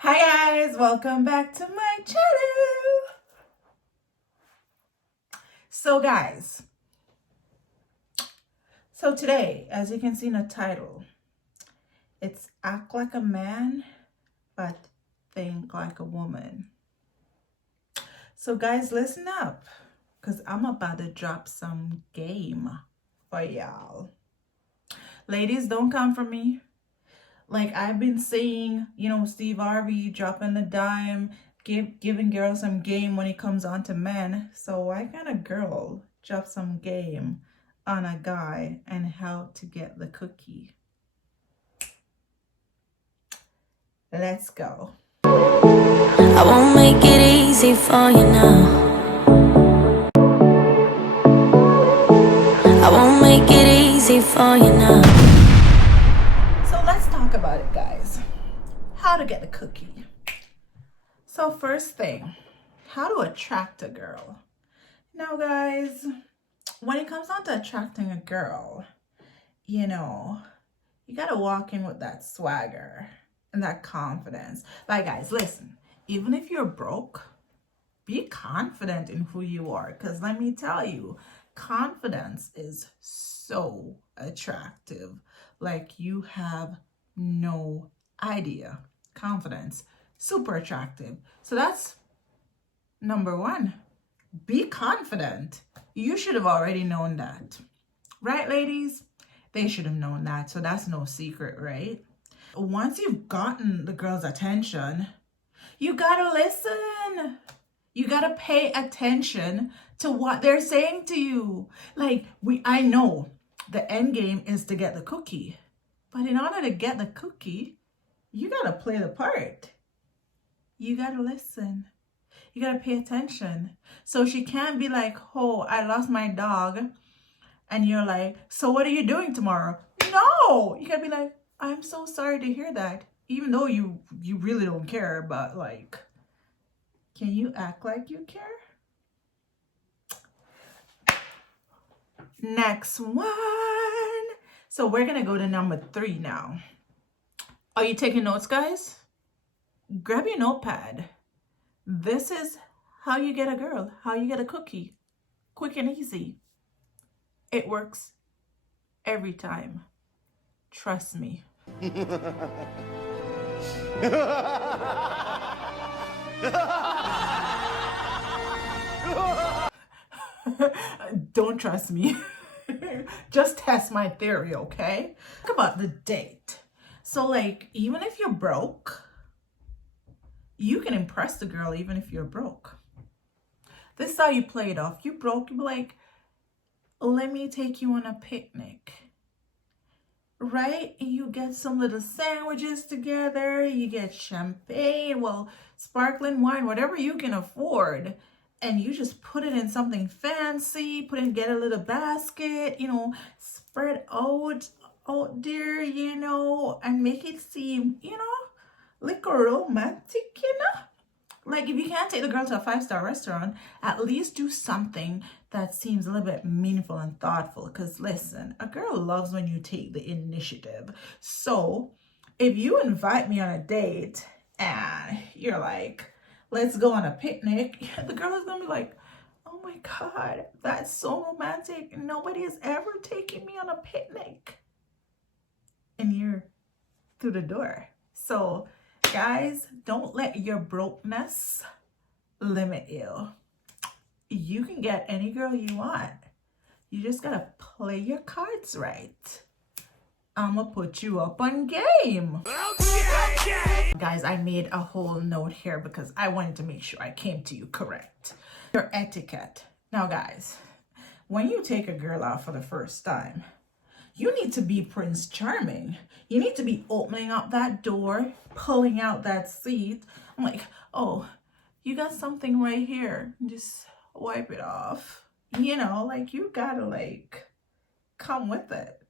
Hi guys, welcome back to my channel. So guys, today, as you can see in the title, it's act like a man, but think like a woman. So guys, listen up, because I'm about to drop some game for y'all. Ladies, don't come for me. Like I've been saying, Steve Harvey dropping the dime, giving girls some game when it comes on to men. So why can't a girl drop some game on a guy and how to get the cookie? Let's go. I won't make it easy for you now. I won't make it easy for you now. So let's talk about it, guys. How to get the cookie. So first thing, how to attract a girl. Now guys, when it comes on to attracting a girl, you gotta walk in with that swagger and that confidence. Like guys, listen, even if you're broke, be confident in who you are, because let me tell you, confidence is so attractive. Like you have no idea. Confidence, super attractive. So that's number one. Be confident. You should have already known that. Right, ladies? They should have known that. So that's no secret, right? Once you've gotten the girl's attention, you gotta listen. You gotta pay attention to what they're saying to you. Like, I know the end game is to get the cookie. But in order to get the cookie, you gotta play the part. You gotta listen. You gotta pay attention. So she can't be like, oh, I lost my dog. And you're like, so what are you doing tomorrow? No, you gotta be like, I'm so sorry to hear that. Even though you really don't care, but like, can you act like you care? Next one. So we're gonna go to number 3 now. Are you taking notes, guys? Grab your notepad. This is how you get a girl, how you get a cookie. Quick and easy. It works every time. Trust me. Don't trust me. Just test my theory, okay? Talk about the date. So like, even if you're broke, you can impress the girl even if you're broke. This is how you play it off. You broke, you be like, let me take you on a picnic. Right? And you get some little sandwiches together, you get champagne, well, sparkling wine, whatever you can afford. And you just put it in something fancy, get a little basket, spread out there, and make it seem, like a romantic, Like if you can't take the girl to a 5-star restaurant, at least do something that seems a little bit meaningful and thoughtful. Because listen, a girl loves when you take the initiative. So if you invite me on a date and you're like, let's go on a picnic, the girl is gonna be like, oh my God, that's so romantic. Nobody has ever taken me on a picnic. And you're through the door. So guys, don't let your brokenness limit you. You can get any girl you want. You just gotta play your cards right. I'ma put you up on game. Okay. Guys, I made a whole note here because I wanted to make sure I came to you correct. Your etiquette. Now guys, when you take a girl out for the first time, you need to be Prince Charming. You need to be opening up that door, pulling out that seat. I'm like, oh, you got something right here. Just wipe it off. Like you gotta like come with it.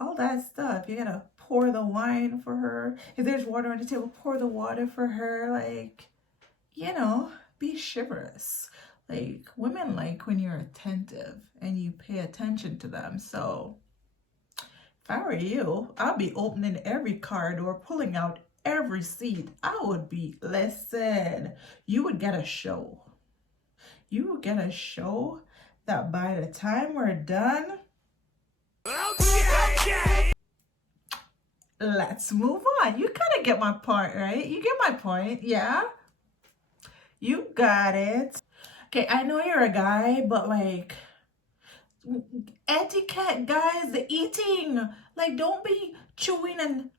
All that stuff. You gotta pour the wine for her. If there's water on the table, pour the water for her. Like, be chivalrous. Like, women like when you're attentive and you pay attention to them. So if I were you, I'll be opening every car door, pulling out every seat, I would be, listen, you would get a show. You would get a show that by the time we're done, let's move on. You kind of get my point, right? You get my point, yeah? You got it. Okay, I know you're a guy, but like, etiquette, guys, the eating. Like, don't be chewing and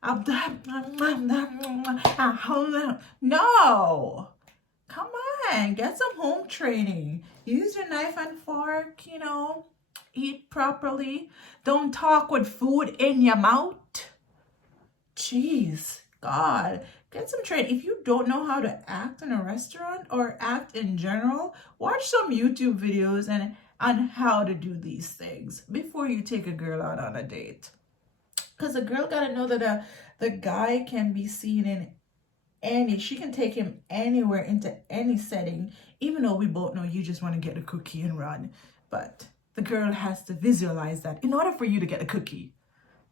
no. Come on, get some home training. Use your knife and fork, you know. Eat properly. Don't talk with food in your mouth. Jeez, God, get some training. If you don't know how to act in a restaurant or act in general, watch some YouTube videos and on how to do these things before you take a girl out on a date. Because a girl gotta know that the guy can be seen in she can take him anywhere into any setting, even though we both know you just want to get a cookie and run. But the girl has to visualize that in order for you to get a cookie.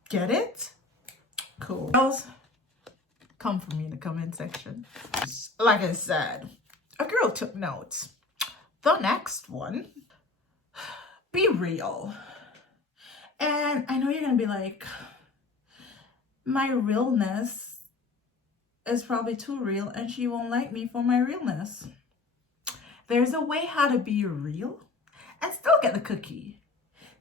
Get it? Cool. Girls, come for me in the comment section. Like I said, a girl took notes. The next one, be real. And I know you're gonna be like, my realness is probably too real and she won't like me for my realness. There's a way how to be real and still get the cookie.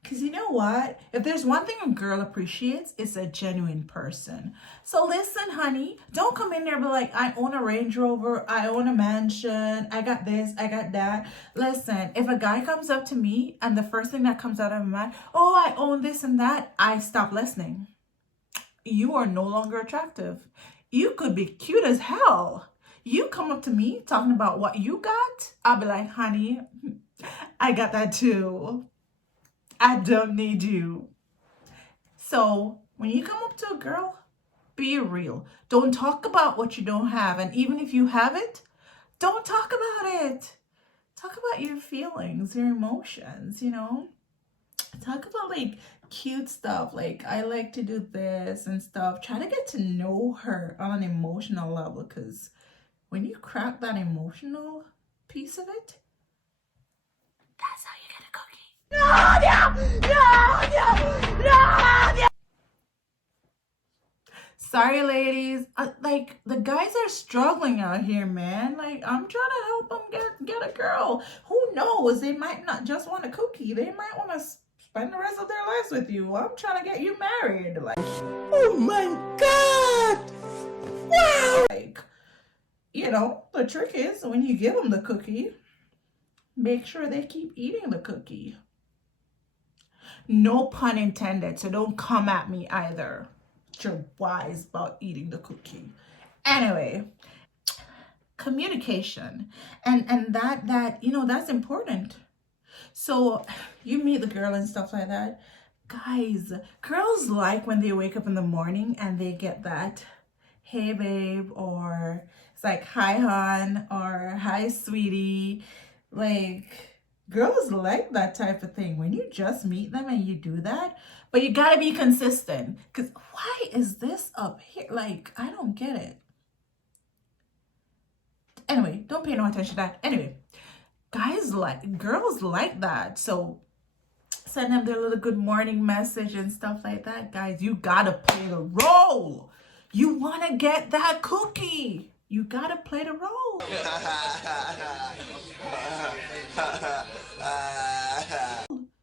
Because you know what? If there's one thing a girl appreciates, it's a genuine person. So listen, honey, don't come in there and be like, I own a Range Rover, I own a mansion, I got this, I got that. Listen, if a guy comes up to me and the first thing that comes out of my mind, oh, I own this and that, I stop listening. You are no longer attractive. You could be cute as hell. You come up to me talking about what you got, I'll be like, honey, I got that too. I don't need you. So when you come up to a girl, be real. Don't talk about what you don't have. And even if you have it, don't talk about it. Talk about your feelings, your emotions, you know. Talk about like cute stuff. Like, I like to do this and stuff. Try to get to know her on an emotional level. Because when you crack that emotional piece of it, that's how you get a cookie. No. Sorry, ladies. Like, the guys are struggling out here, man. Like, I'm trying to help them get a girl. Who knows? They might not just want a cookie. They might want to spend the rest of their lives with you. I'm trying to get you married. Like, oh my God. Wow. Like, you know, the trick is when you give them the cookie, make sure they keep eating the cookie. No pun intended, so don't come at me either. You're wise about eating the cookie. Anyway, communication. And that you know, that's important. So you meet the girl and stuff like that. Guys, girls like when they wake up in the morning and they get that, hey babe, or it's like, hi hon, or hi sweetie. Like, girls like that type of thing. When you just meet them and you do that, but you gotta be consistent. Because why is this up here? Like, I don't get it. Anyway, don't pay no attention to that. Anyway, girls like that. So send them their little good morning message and stuff like that. Guys, you gotta play the role. You wanna get that cookie. You gotta play the role.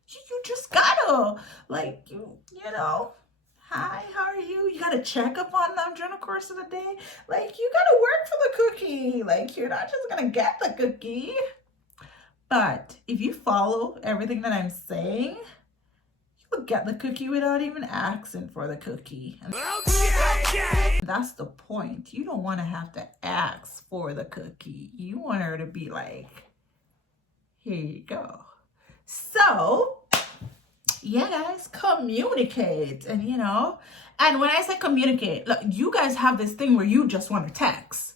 You just gotta, like, you know, hi, how are you? You gotta check up on them during the course of the day. Like, you gotta work for the cookie. Like, you're not just gonna get the cookie. But if you follow everything that I'm saying, you'll get the cookie without even asking for the cookie. And that's the point. You don't want to have to ask for the cookie. You want her to be like, here you go. So, yeah, guys, communicate. And, you know, and when I say communicate, look, you guys have this thing where you just want to text.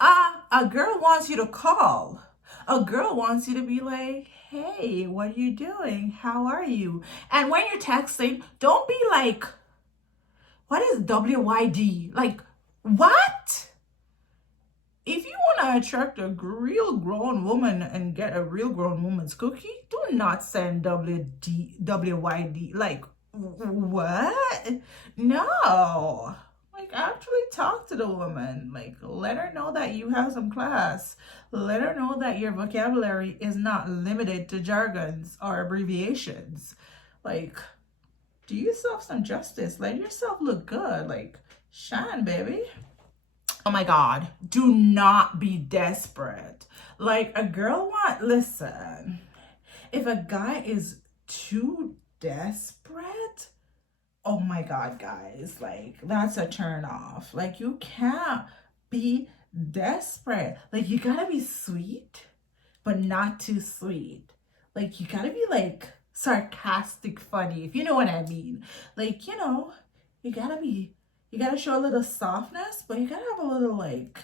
A girl wants you to call. A girl wants you to be like, hey, what are you doing? How are you? And when you're texting, don't be like, what is WYD? Like, What? If you want to attract a real grown woman and get a real grown woman's cookie, do not send WYD. Like, what? No. Like, actually talk to the woman. Like, let her know that you have some class. Let her know that your vocabulary is not limited to jargons or abbreviations. Like, do yourself some justice. Let yourself look good. Like, shine, baby. Oh my God, do not be desperate. Like listen, if a guy is too desperate, oh my God, guys, like that's a turn off. Like you can't be desperate. Like you gotta be sweet, but not too sweet. Like you gotta be like sarcastic funny, if you know what I mean. Like, you know, you gotta show a little softness, but you gotta have a little like,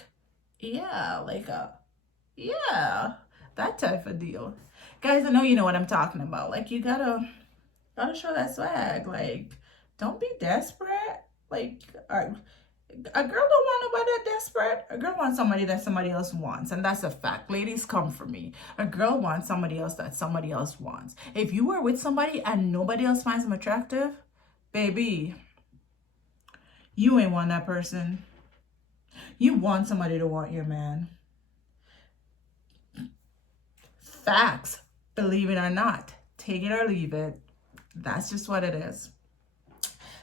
yeah, that type of deal. Guys, I know you know what I'm talking about. Like you gotta show that swag. Like, don't be desperate. Like, a girl don't want nobody that desperate. A girl wants somebody that somebody else wants, and that's a fact. Ladies, come for me. A girl wants somebody else that somebody else wants. If you are with somebody and nobody else finds them attractive, baby, you ain't want that person. You want somebody to want your man. Facts. Believe it or not. Take it or leave it. That's just what it is.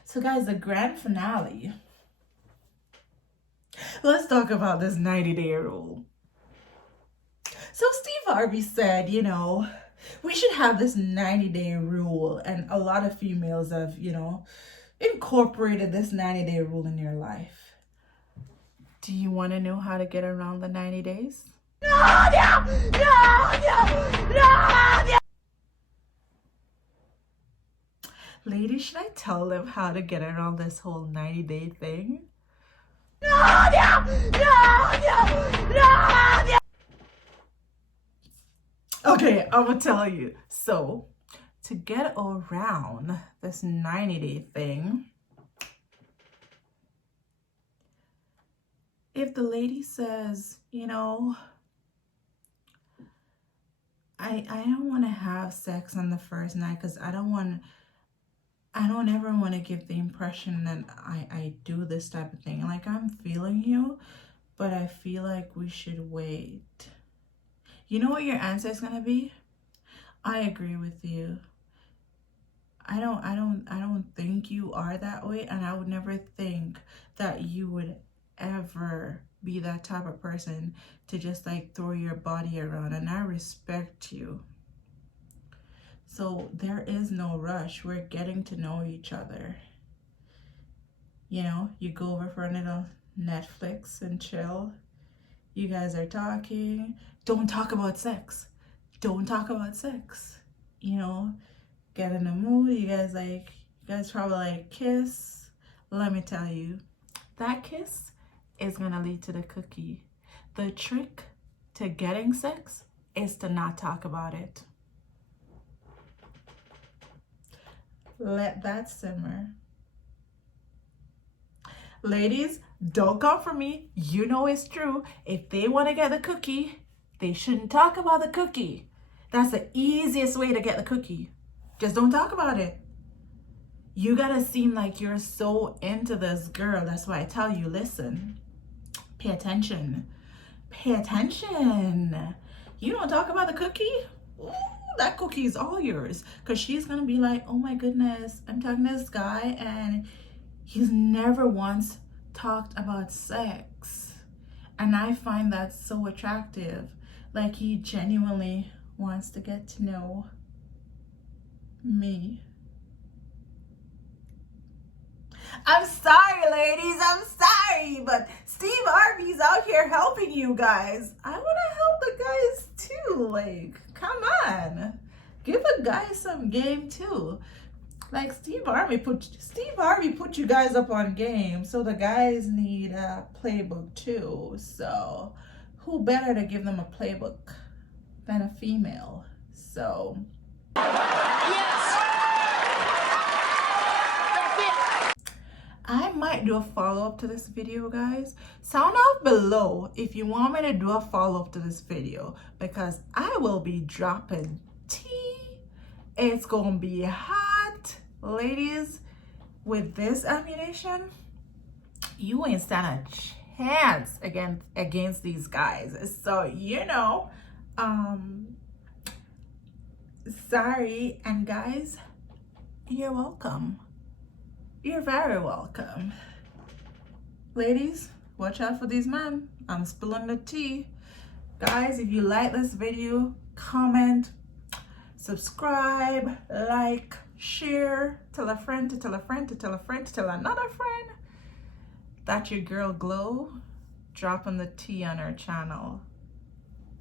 So guys, the grand finale. Let's talk about this 90-day rule. So Steve Harvey said, you know, we should have this 90-day rule. And a lot of females have, you know, incorporated this 90-day rule in your life. Do you want to know how to get around the 90 days? No. Ladies, should I tell them how to get around this whole 90-day thing? No. Okay, I'm gonna tell you. So, to get around this 90-day thing, if the lady says, you know, I don't want to have sex on the first night because I don't ever want to give the impression that I do this type of thing. Like, I'm feeling you, but I feel like we should wait. You know what your answer is going to be? I agree with you. I don't think you are that way, and I would never think that you would ever be that type of person to just like throw your body around, and I respect you. So there is no rush. We're getting to know each other. You know, you go over for a little Netflix and chill. You guys are talking. Don't talk about sex. Don't talk about sex. You know, get in the mood. You guys probably like kiss. Let me tell you, that kiss is gonna lead to the cookie. The trick to getting sex is to not talk about it. Let that simmer. Ladies, don't come for me. You know it's true. If they want to get the cookie, they shouldn't talk about the cookie. That's the easiest way to get the cookie. Just don't talk about it. You gotta seem like you're so into this girl. That's why I tell you, listen, pay attention. Pay attention. You don't talk about the cookie? Ooh, that cookie is all yours. Because she's gonna be like, oh my goodness, I'm talking to this guy and he's never once talked about sex. And I find that so attractive. Like, he genuinely wants to get to know me. I'm sorry, ladies, I'm sorry, but Steve Harvey's out here helping you guys. I want to help the guys too. Like, come on, give a guy some game too. Like, Steve Harvey put you guys up on game, so the guys need a playbook too. So who better to give them a playbook than a female? So yes, I might do a follow-up to this video, guys. Sound off below if you want me to do a follow-up to this video, because I will be dropping tea. It's gonna be hot, ladies. With this ammunition, you ain't stand a chance against these guys. So sorry, and guys, you're welcome. You're very welcome. Ladies, watch out for these men. I'm spilling the tea. Guys, if you like this video, comment, subscribe, like, share, tell a friend to tell a friend to tell a friend to tell another friend. That's your girl Glow, dropping the tea on her channel.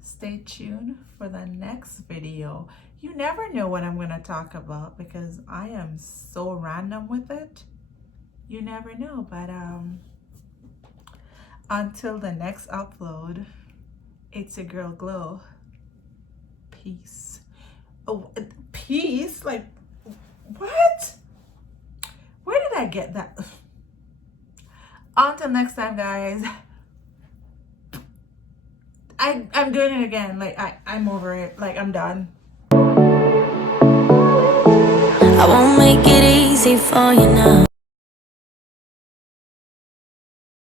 Stay tuned for the next video. You never know what I'm going to talk about because I am so random with it. You never know, but until the next upload, it's your girl Glow. Peace. Oh, peace? Like, what? Where did I get that? Until next time, guys. I'm doing it again. Like, I'm over it. Like, I'm done. I won't make it easy for you now.